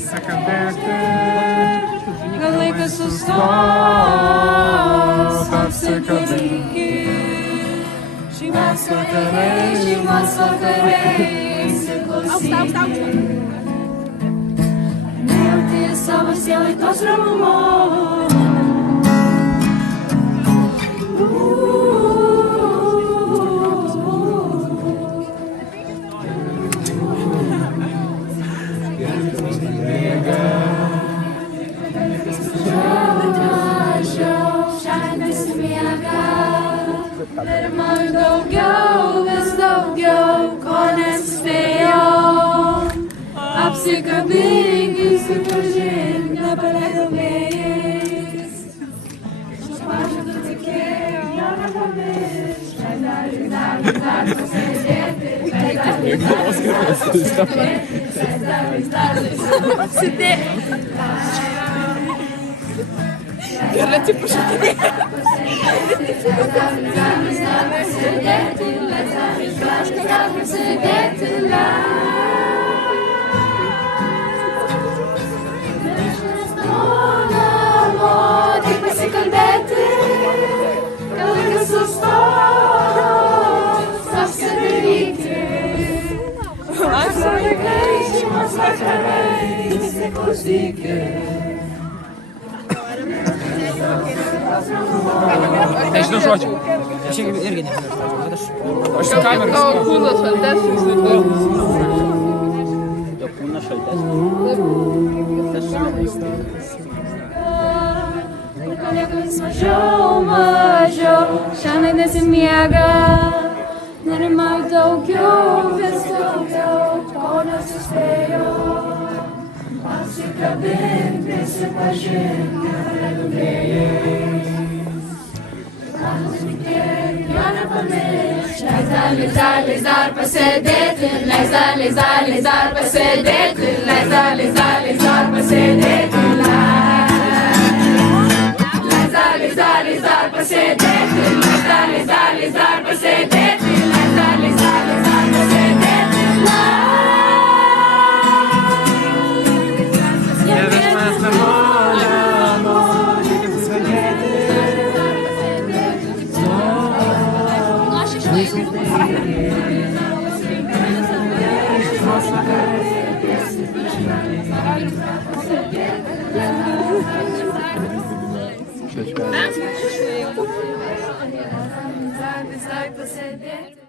pasikalbėti. Gal laikas sustos, apsikabinti. Šeimos vakarai, įsiklausyti. Nejauti savo sielai tos ramumo. Ir man daugiau, vis daugiau, ko nespėjau. Apsikabink, įsipažink, nepaleidau vėjais. Šiuo pažadu tikėjau, jo nepamiršk. Dar pasėdėti, Gerai, tipo, šakinė. Tik pasikalbėti, gal laikas sustos, apsidaryti. Šeimos vakarai, įsiklausyti. Aš nežodžiu. Aš irgi nežinau, bet Aš su kameros. Tavo kūnas šaltesnis. jo kūnas šaltesnis. Lieka vis mažiau, šiandien nesimiega. Nerimauju daugiau, vis daugiau, ko nesuspėjau. Apsikabink, prisipažink, nepaleidau vėjais. Jo nepamiršk, leis dar pasėdėti, leis dar pasėdėti, leis dar pasėdėti, leis dar pasėdėti, leis dar pasėdėti, leis dar pasėdėti, Visai pasėdėti.